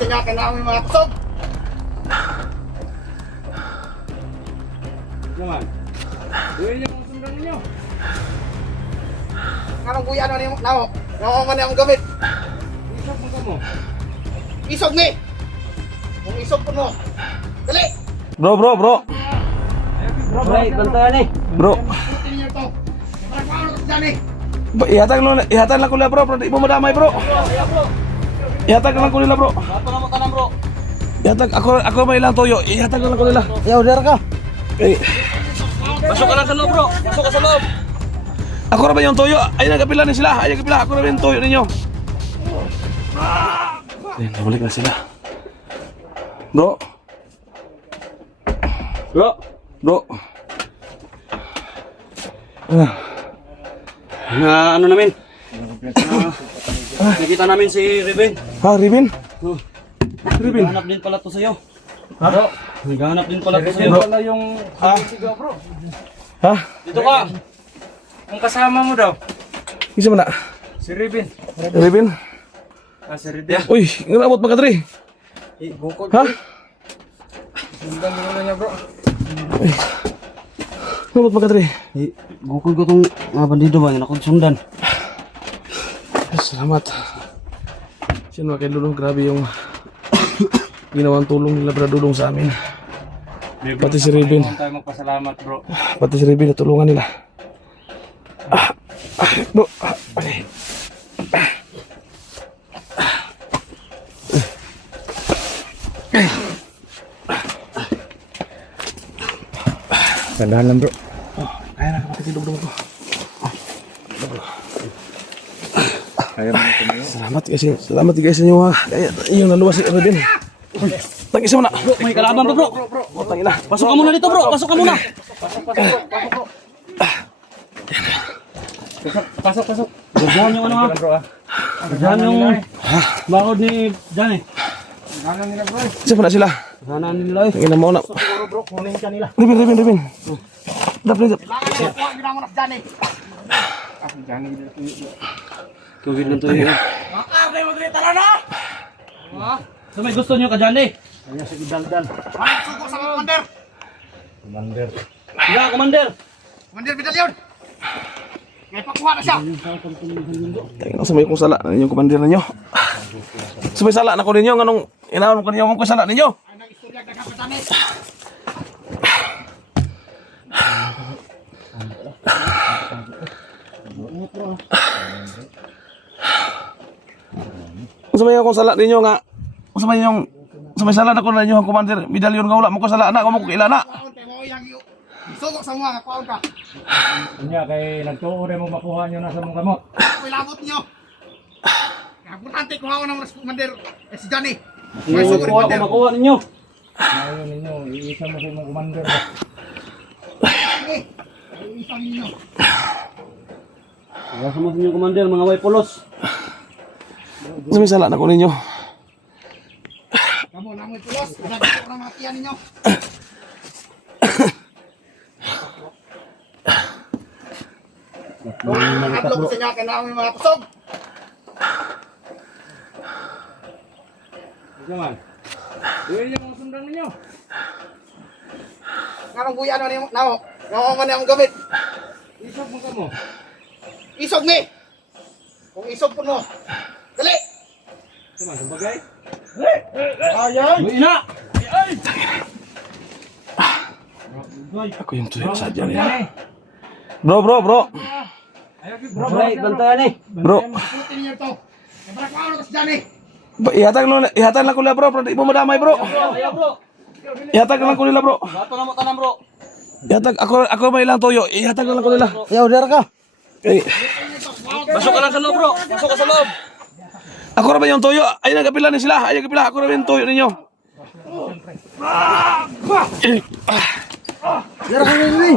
sa inyo, kailangan mga kusog. Naman. Buhay niyo kung sundan ninyo. Anong buya ano niyo? Namo. Namo man ang gamit. Isok mo ka mo. Isog ni. Kung isog po mo. Dali. Bro. Right, bantayan eh. Bro. Putin niyo to. Para paano sa dani? Ihatag lang ko nila bro, di mo madamay bro. Ihatag lang ko nila bro. Bato na mo tanang bro. Ihatag, ako may ilang toyo, ihatag lang ko nila. Yaw, der ka. Eh, Pasok ka lang sa loob bro. Pasok ka sa loob. ako na ba yung toyo? Ay, nagkapila ni sila, ay nagkapila, ako na ba yung toyo ninyo? Ayun, nabalik na sila. Bro. Na ano namin? Nakita namin si Reben. Ha, Ribin? Reben. Naghanap din pala to sa'yo. Bro, naghanap din pala to sa'yo. Pala yung sigaw bro. Ha? Dito ka. Ang kasama mo daw. Isa mo na. Si Reben. Ribin? Si Reben. Uy, ngalabot magkatri. Bukod. Ha? Sundan mo na niya bro. Ngalabot magkatri. Bukod ko itong mga bandido ba. Yan akong sundan. Salamat. Sino kay Lulong, grabe yung ginawang tulong nila para dulong sa amin. Pati si Reben. Huwag tayo magpasalamat bro. Pati si Ribin, natulungan nila. Bro. Sandahan lang bro. Kaya na kapatid, dugdong ko. Salamat guys sa inyo ha. Kaya yung naluwas si Ribin. Tag-isa mo na. Bro, may kalaban bro. Tangina. Pasok ka muna dito bro. Pasok ka muna. Pasok. Gagahan yung ano ha. Gagahan yung bakod ni Jan eh. Isa pa na sila. Gagahan nila eh. Tangina mo na. Siguro bro, kunin ka nila. Ribin. Dap. Kailangan niyo po ang ginamon sa dani. Covid lang to eh. Makakay mo dito tara na. So may gusto nyo ka Jan eh. Ano sugo sa commander? Higa, Commander. Commander Medalyon. May pakuha na siya. Tangina, sumay kong sala na inyong komandir ninyo. Sumay sala na ko ninyo. Anong inaon ko ninyo kung sala ninyo? Ay nang istorya ka kapatane. Sumay akong sala ninyo nga. Sumay sala na ko ninyo ang komandir. Medalyon nga wala mo ko sala na. Kamo ko ilana. Kuwaon kay mo yang sugo sa mga kuwaon ka. Kanya kay nagtuon mo makuha nyo na sa mong gamot. May labot niyo. Importante kuhaon naman sa commander si Johnny. May sugo ni Makuha ko commander. makuha ninyo. Ngayon ninyo, iisa mo sa imong commander. Isang ninyo. Wala sa mga inyong Commander, mga way pulos. Sumay sala na ko ninyo. Kamu na mo'y pulos. Pinagkakot ng mga tiyan ninyo. Atlog sa inyo, kailangan may mga kusog. Naman. Buhay niyo kung sundan ninyo. Anong buya ano niyo? Namo. Namo man ang gamit. Isok mo ka mo. Isog ni. Kung isog po mo. Dali. Naman, sa bagay. Ayan. Ina! Ako yung tuyo sa dyan eh. Bro. Right, bantayan eh. Bro. Putin niyo to. Para paano sa Johnny? Ihatag lang ko nila bro, di mo madamay bro. Ayaw bro. Ihatag lang ko nila bro. Bato na mo tanang bro. Ihatag, ako may ilang toyo, ihatag lang ko nila. Yaw, der ka. Eh, Pasok ka lang sa loob bro. Pasok ka sa loob. ako na ba yung toyo? Ay, nagkapila ni sila, ay nagkapila, ako na ba yung toyo ninyo? Der ka ni.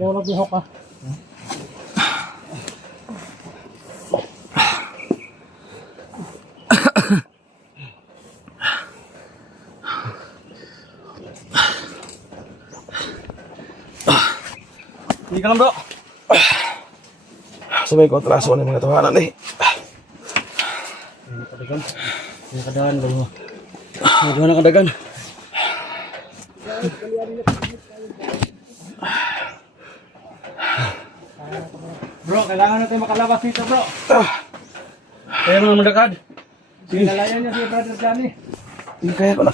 Yung nagbihok ka. Hindi ka lang bro. Sabay ko atraso ng mga tawanan eh. Kadagan. Kadagan bro. Kadagan na kadagan. Bro, kailangan natin makalabas dito bro. Kaya mga madakad. Sinalayan niya si Brother Johnny. Hindi kaya ko na.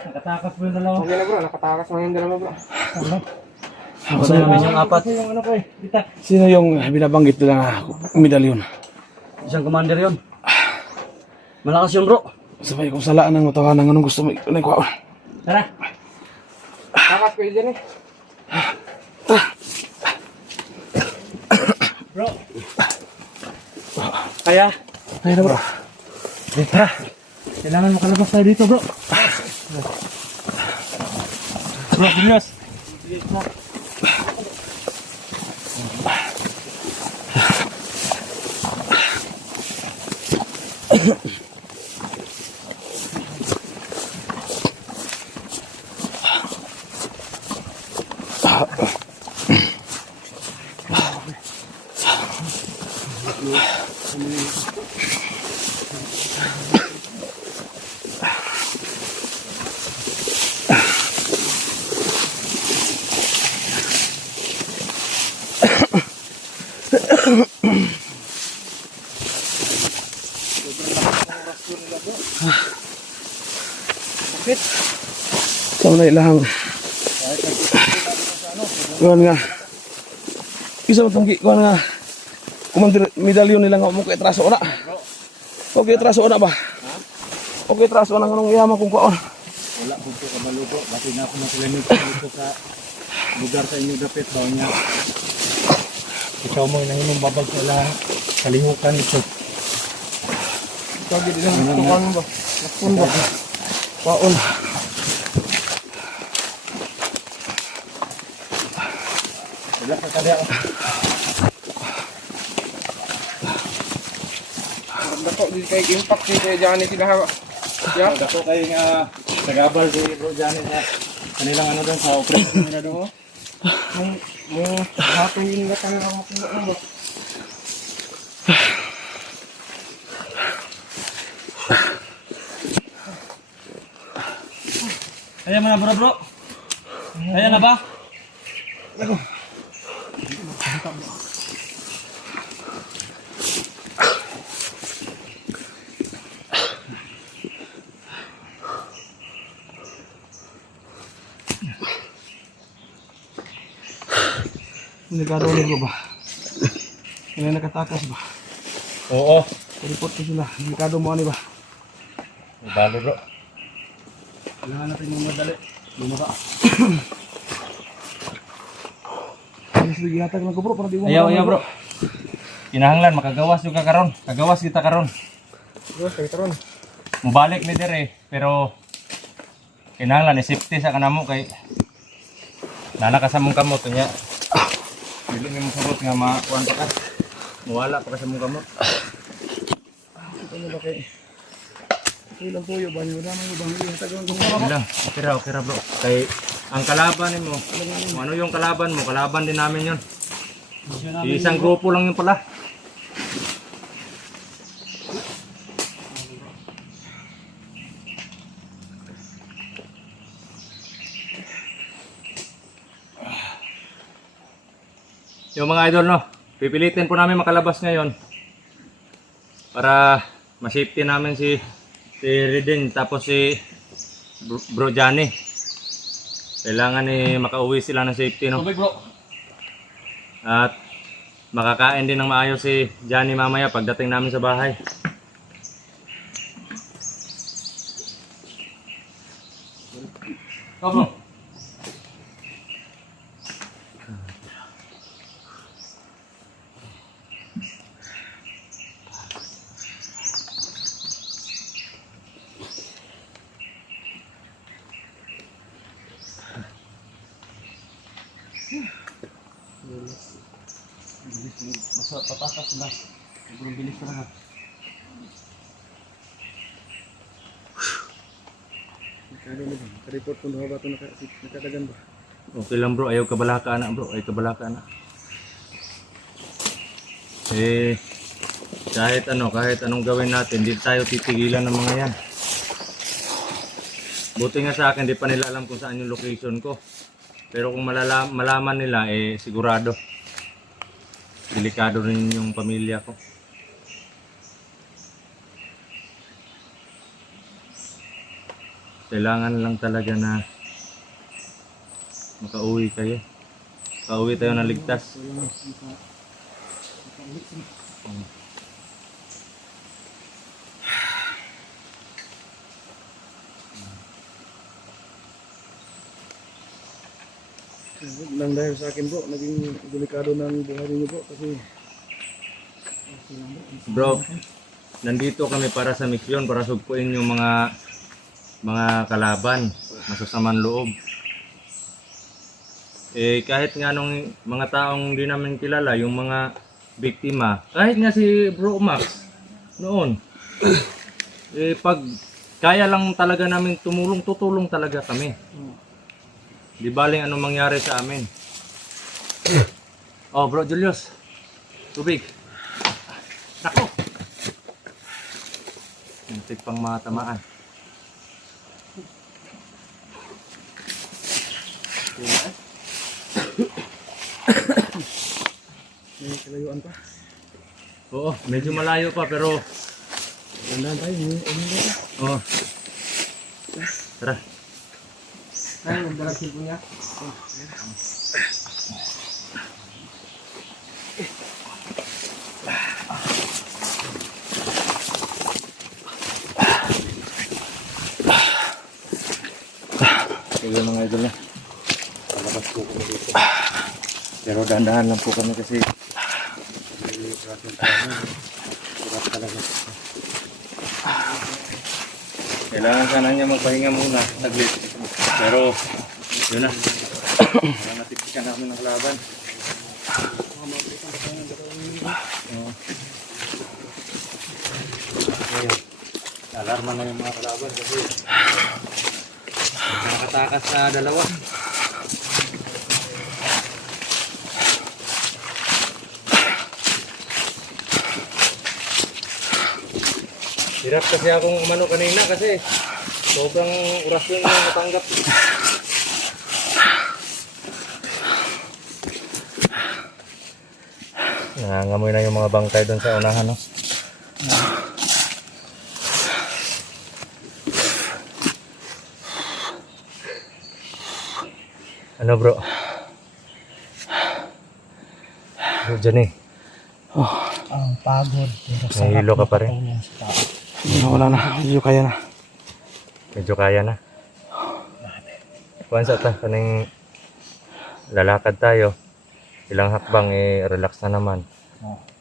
Nakatakas po yung dalawa. Okay na bro, nakatakas na yung dalawa bro. Ano? Patay namin yung apat. Kasi yung ano ko eh. Dita. Sino yung binabanggit nila na medalyon? Isang commander yon. Malakas yun bro. Sabay kong salaan ng tawanan anong gusto mo ikuha. Tara. Takas ko dyan eh. Bro. Kaya. Kaya na bro. Tara. Kailangan makalabas tayo dito bro. Bro, Binyos. Sama na ilahang. Kuhan nga. Isa mo itong kuhan nga. Kumandir medalyon nila nga mo kay traso na. Okay, traso na ba? Okay, traso na nganong yaman kung kuhan. Wala po po kabaluto. Bakit na ako masilamig dito sa lugar sa inyo dapit daw niya. Ikaw mo nahinong babag sa lahat. Kalimutan ito. Kagi din ang tukan mo ba? Nakpun ba? Kuhan. Wala ka kada. Dako, di kay impact si Johnny sila hawa. Yeah. Dako kayo nga nagabal si Bro Johnny sa kanilang ano doon sa operation nila doon. Mo hapon yung nga kanila ako ba? Kaya mo na bro. Kaya na ba? Delikado ulit ba? Kaya nakatakas ba? Oo. Report ko sila. Delikado mo ano ba? Balo bro. Kailangan natin yung madali. Lumara. Sige, hatag lang ko bro. Para di mo Ayaw bro. Kinahanglan makagawas yung kakaron. Kagawas kita karon. Bro, kay taron. Mubalik ni dire pero kinahanglan ni safety sa kanamo kay nana ka sa mong kamot nya. Dili mi mo sabot nga makuan pa ka. Mawala pa ka sa mong kamot. Ano ba kay? Ilang tuyo ba nyo? Dama nyo ba? Hatag lang ko. Ilang, okay ra bro. Kay ang kalaban mo, kung ano yung kalaban mo, kalaban din namin yun. Isang grupo lang yun pala. Yung mga idol no, pipilitin po namin makalabas ngayon para ma-safety namin si Reden tapos si Bro Johnny. Kailangan makauwi sila ng safety no. Tubig bro. At makakain din ng maayos si Johnny mamaya pagdating namin sa bahay. Go bro. Basta patakas na. Sobrang bilis talaga. Report kung ba ito nakadagan ba? Okay lang bro, ayaw kabalaka na bro, ay kabalaka na. Kahit anong gawin natin, hindi tayo titigilan ng mga yan. Buti nga sa akin, di pa nila alam kung saan yung location ko. Pero kung malaman nila, sigurado. Delikado rin yung pamilya ko. Kailangan lang talaga na makauwi kayo. Makauwi tayo na ligtas. Nang dahil sa akin bro, naging delikado ng buhay niyo bro kasi Bro, nandito kami para sa misyon, para sugpuin yung mga kalaban, masasamang loob. Kahit nga nung mga taong di namin kilala, yung mga biktima, kahit nga si Bro Max noon, pag kaya lang talaga namin tumulong, tutulong talaga kami. Di baling anong mangyari sa amin. Oh, Bro Julius. Tubig. Nako. Muntik pang matamaan. may kalayuan pa. Oo, medyo malayo pa pero Tandaan tayo, oh. Tara. Ay, nagdala cellphone niya. Sige mga idol na. Palabas po kami dito. Pero dahan-dahan lang po kami kasi kailangan sana niya magpahinga muna saglit. Pero yun na. Para natitikan namin ng kalaban. Ngayon, alarma na yung mga kalaban kasi nakatakas na dalawa. Hirap kasi akong umano kanina kasi sobrang orasyon yung natanggap. Nangangamoy na yung mga bangkay doon sa unahan, no? Ano bro? Bro Johnny, Ang pagod. may hilo ka pa rin. Wala na, medyo kaya na. Medyo kaya na. Kuwan sa ta, kaning lalakad tayo. Ilang hakbang relax na naman.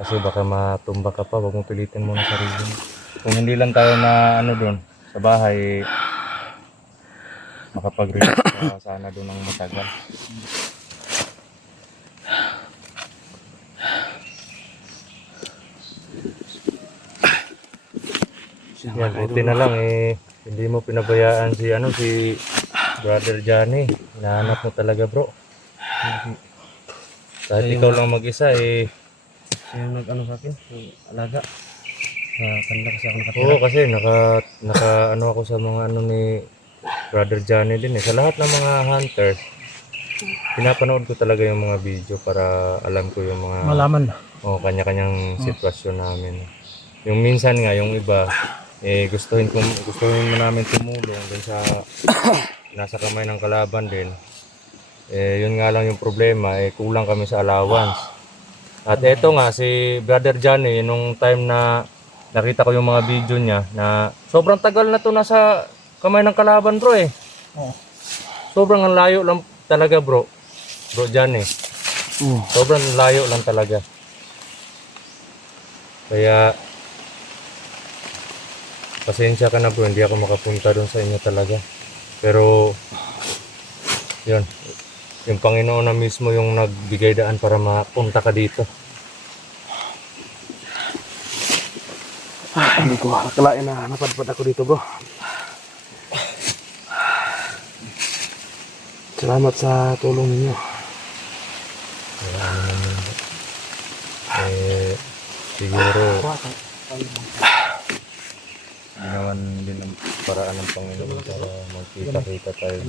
Kasi baka matumba ka pa, wag mong pilitin muna sarili mo. Kung hindi lang tayo na doon sa bahay, makapag-relax ka sana doon ng matagal. Yan, buti na lang hindi mo pinabayaan si Brother Johnny. Hinahanap mo talaga bro. Kahit ikaw lang mag-isa Yung nag-ano sa akin, yung alaga. Kanda kasi ako nakatira. oo, kasi naka ano ako sa mga ni Brother Johnny din Sa lahat ng mga hunters, pinapanood ko talaga yung mga video para alam ko yung mga Malaman. kanya-kanyang sitwasyon namin. Yung minsan nga, yung iba, gustuhin mo namin tumulong din sa nasa kamay ng kalaban din. Yun nga lang yung problema, kulang kami sa allowance. At eto nga, si Brother Johnny, nung time na nakita ko yung mga video niya, na sobrang tagal na to nasa kamay ng kalaban bro Sobrang ang layo lang talaga bro Johnny. Sobrang layo lang talaga. Kaya pasensya ka na bro, hindi ako makapunta doon sa inyo talaga. Pero yun, yung Panginoon na mismo yung nagbigay daan para mapunta ka dito. Hindi ko akalain na napadpad ako dito, bro. Salamat sa tulong ninyo. Siguro ginawan din ang paraan ng Panginoon para magkita-kita tayo.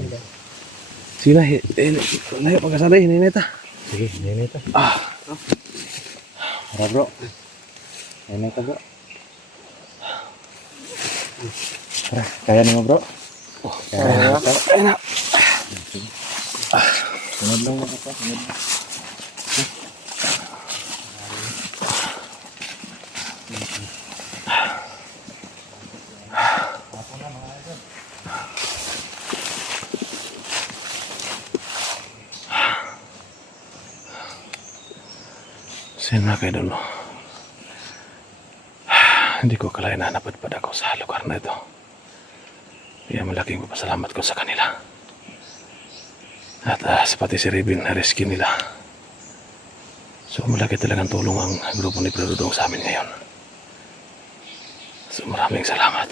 Sina, layo pagkasaday, hininita. Sige, yan ito. Tara bro. Yan ito bro. Tara, kaya mo bro. Kaya na. Kaya na. Sunod lang ako pa. Sunod. Sina kayo doon, no? Hindi ko akalain na napadpad ako sa lugar na ito. Kaya malaking papasalamat ko sa kanila. At sa pati si Ribin na rescue nila. So malaki talagang tulong ang grupo ni Brodong sa amin ngayon. So maraming salamat.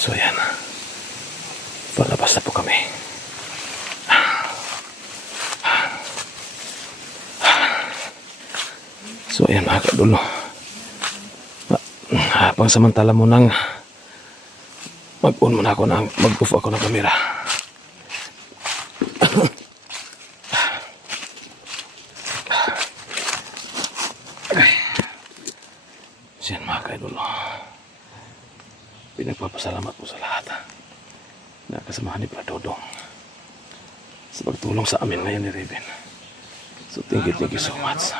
So yan, palabas na po kami. So yan mga kadulo, pangsamantala mo nang mag-on muna ako ng mag-off ako ng kamera. So yan mga kadulo, pinagpapasalamat po sa lahat na kasamahan ni Brodong sa pagtulong sa amin ngayon ni Raven. So thank you so much.